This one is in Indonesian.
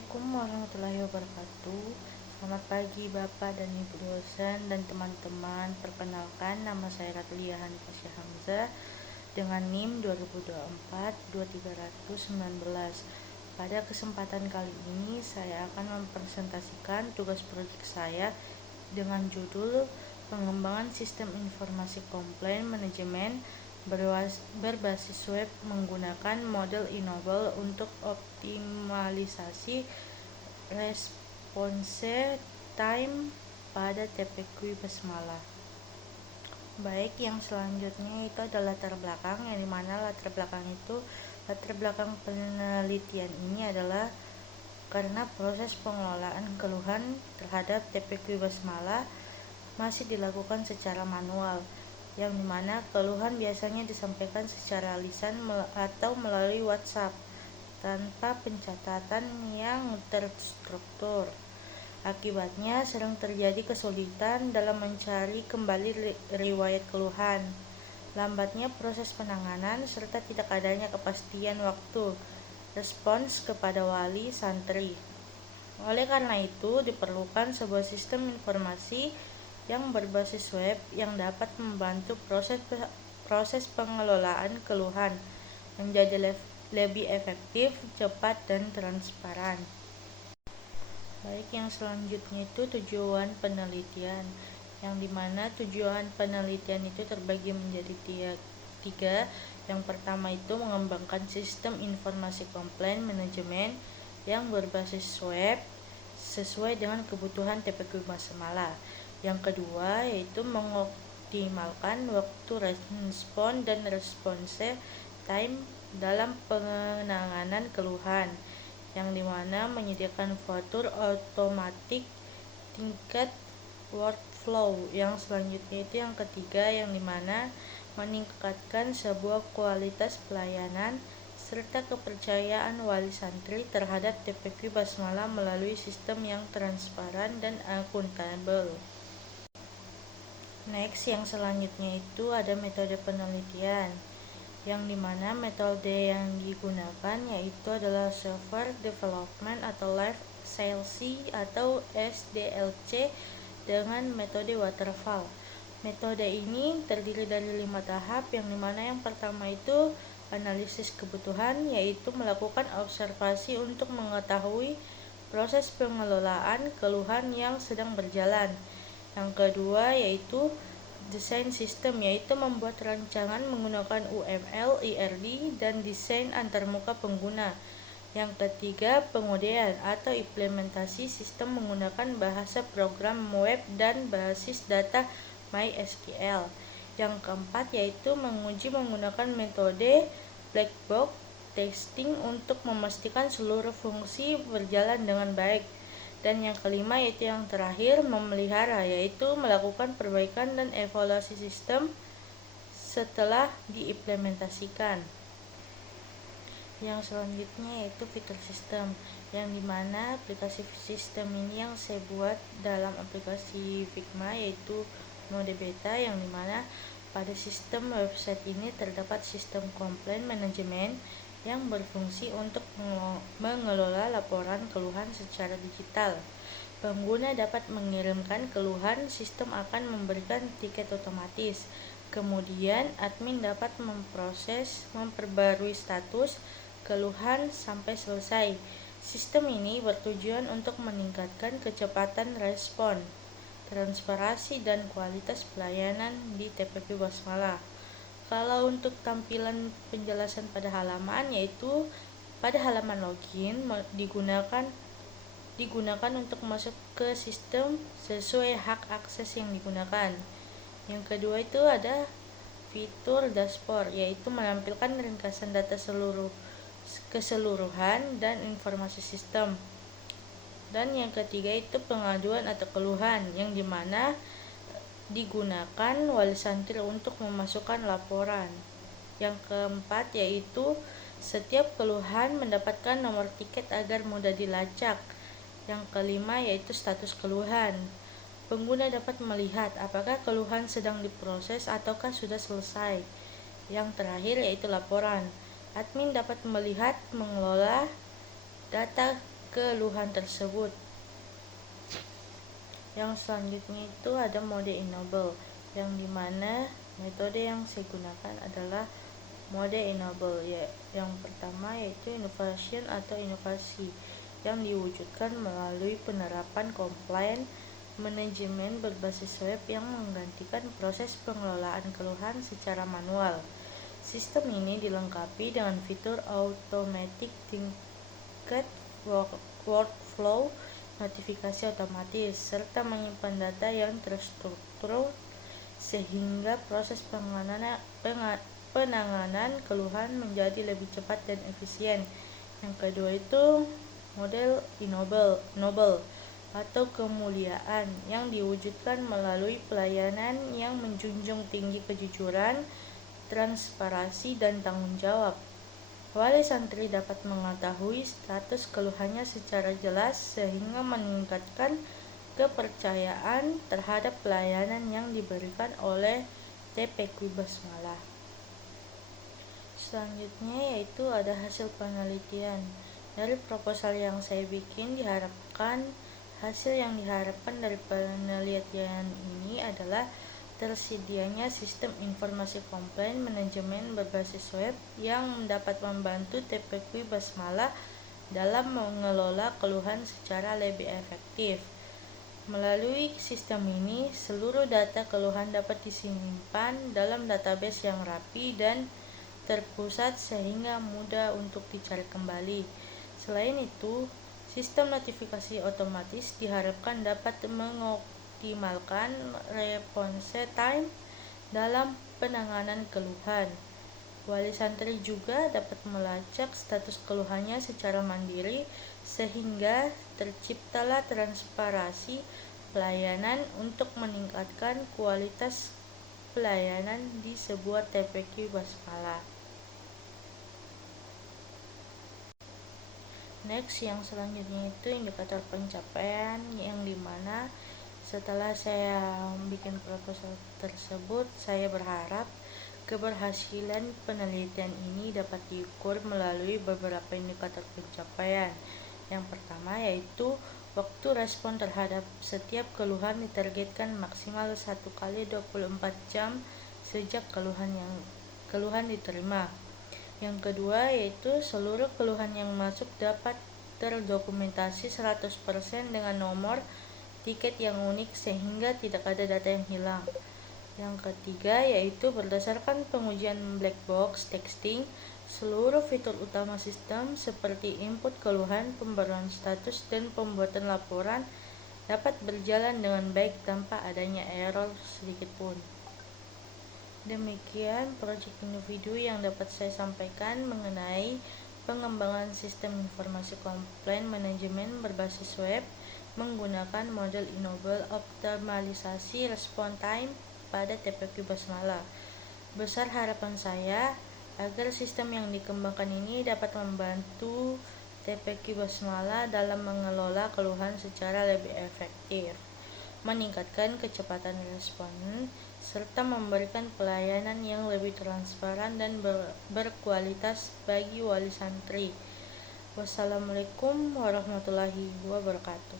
Assalamualaikum warahmatullahi wabarakatuh. Selamat pagi Bapak dan Ibu dosen dan teman-teman. Perkenalkan, nama saya Ratlia Hanifasya Hamzah dengan NIM 2024-23119. Pada kesempatan kali ini saya akan mempresentasikan tugas proyek saya dengan judul Pengembangan Sistem Informasi Komplain Manajemen berbasis web menggunakan model Innobel untuk optimalisasi response time pada TPQ Basmala. Baik, yang selanjutnya itu adalah latar belakang, yang dimana latar belakang penelitian ini adalah karena proses pengelolaan keluhan terhadap TPQ Basmala masih dilakukan secara manual, yang dimana keluhan biasanya disampaikan secara lisan atau melalui WhatsApp tanpa pencatatan yang terstruktur. Akibatnya sering terjadi kesulitan dalam mencari kembali riwayat keluhan, lambatnya proses penanganan, serta tidak adanya kepastian waktu respons kepada wali santri. Oleh karena itu, diperlukan sebuah sistem informasi yang berbasis web yang dapat membantu proses pengelolaan keluhan menjadi lebih efektif, cepat, dan transparan. Baik, yang selanjutnya itu tujuan penelitian, yang dimana tujuan penelitian itu terbagi menjadi tiga. Yang pertama itu mengembangkan sistem informasi komplain manajemen yang berbasis web sesuai dengan kebutuhan TPQ Basmala. Yang kedua yaitu mengoptimalkan waktu respon dan response time dalam penanganan keluhan, yang dimana menyediakan fitur otomatik tingkat workflow. Yang selanjutnya itu yang ketiga, yang dimana meningkatkan sebuah kualitas pelayanan serta kepercayaan wali santri terhadap TPQ Basmala melalui sistem yang transparan dan akuntabel. Next, yang selanjutnya itu ada metode penelitian, yang dimana metode yang digunakan yaitu adalah Software Development atau Life Cycle atau SDLC dengan metode waterfall. Metode ini terdiri dari 5 tahap, yang dimana yang pertama itu analisis kebutuhan, yaitu melakukan observasi untuk mengetahui proses pengelolaan keluhan yang sedang berjalan. Yang kedua yaitu desain sistem, yaitu membuat rancangan menggunakan UML, IRD, dan desain antarmuka pengguna. Yang ketiga, pengodean atau implementasi sistem menggunakan bahasa program web dan basis data MySQL. Yang keempat yaitu menguji menggunakan metode black box testing untuk memastikan seluruh fungsi berjalan dengan baik. Dan yang kelima yaitu yang terakhir, memelihara, yaitu melakukan perbaikan dan evaluasi sistem setelah diimplementasikan. Yang selanjutnya yaitu fitur sistem, yang dimana aplikasi sistem ini yang saya buat dalam aplikasi Figma, yaitu mode beta, yang dimana pada sistem website ini terdapat sistem komplain manajemen yang berfungsi untuk mengelola laporan keluhan secara digital. Pengguna dapat mengirimkan keluhan, sistem akan memberikan tiket otomatis. Kemudian admin dapat memperbarui status keluhan sampai selesai. Sistem ini bertujuan untuk meningkatkan kecepatan respon, transparansi, dan kualitas pelayanan di TPQ Basmala. Kalau untuk tampilan penjelasan pada halaman, yaitu pada halaman login digunakan untuk masuk ke sistem sesuai hak akses yang digunakan. Yang kedua itu ada fitur dashboard, yaitu menampilkan ringkasan data keseluruhan dan informasi sistem. Dan yang ketiga itu pengaduan atau keluhan, yang dimana digunakan wali santri untuk memasukkan laporan. Yang keempat yaitu setiap keluhan mendapatkan nomor tiket agar mudah dilacak. Yang kelima yaitu status keluhan. Pengguna dapat melihat apakah keluhan sedang diproses ataukah sudah selesai. Yang terakhir yaitu laporan. Admin dapat melihat mengelola data keluhan tersebut. Yang selanjutnya itu ada mode enable, yang dimana metode yang saya gunakan adalah mode enable. Yang pertama yaitu innovation atau inovasi, yang diwujudkan melalui penerapan komplain manajemen berbasis web yang menggantikan proses pengelolaan keluhan secara manual. Sistem ini dilengkapi dengan fitur automatic ticket workflow, notifikasi otomatis, serta menyimpan data yang terstruktur sehingga proses penanganan keluhan menjadi lebih cepat dan efisien. Yang kedua itu model noble atau kemuliaan, yang diwujudkan melalui pelayanan yang menjunjung tinggi kejujuran, transparansi, dan tanggung jawab. Wali santri dapat mengetahui status keluhannya secara jelas sehingga meningkatkan kepercayaan terhadap pelayanan yang diberikan oleh TPQ Basmalah. Selanjutnya yaitu ada hasil penelitian. Dari proposal yang saya bikin, hasil yang diharapkan dari penelitian ini adalah tersedianya sistem informasi komplain manajemen berbasis web yang dapat membantu TPQ Basmalah dalam mengelola keluhan secara lebih efektif. Melalui sistem ini, seluruh data keluhan dapat disimpan dalam database yang rapi dan terpusat sehingga mudah untuk dicari kembali. Selain itu, sistem notifikasi otomatis diharapkan dapat mengoptimalkan response time dalam penanganan keluhan. Wali santri juga dapat melacak status keluhannya secara mandiri sehingga terciptalah transparansi pelayanan untuk meningkatkan kualitas pelayanan di sebuah TPQ Basmalah. Next, yang selanjutnya itu indikator pencapaian, yang dimana setelah saya bikin proposal tersebut, saya berharap keberhasilan penelitian ini dapat diukur melalui beberapa indikator pencapaian. Yang pertama yaitu waktu respon terhadap setiap keluhan ditargetkan maksimal 1 kali 24 jam sejak keluhan diterima. Yang kedua yaitu seluruh keluhan yang masuk dapat terdokumentasi 100% dengan nomor tiket yang unik sehingga tidak ada data yang hilang. Yang ketiga yaitu berdasarkan pengujian black box testing, seluruh fitur utama sistem seperti input keluhan, pemberian status, dan pembuatan laporan dapat berjalan dengan baik tanpa adanya error sedikit pun. Demikian proyek individu yang dapat saya sampaikan mengenai pengembangan sistem informasi komplain manajemen berbasis web menggunakan model enable optimalisasi response time pada TPQ Basmalah. Besar harapan saya agar sistem yang dikembangkan ini dapat membantu TPQ Basmalah dalam mengelola keluhan secara lebih efektif, meningkatkan kecepatan respon, serta memberikan pelayanan yang lebih transparan dan berkualitas bagi wali santri. Wassalamualaikum warahmatullahi wabarakatuh.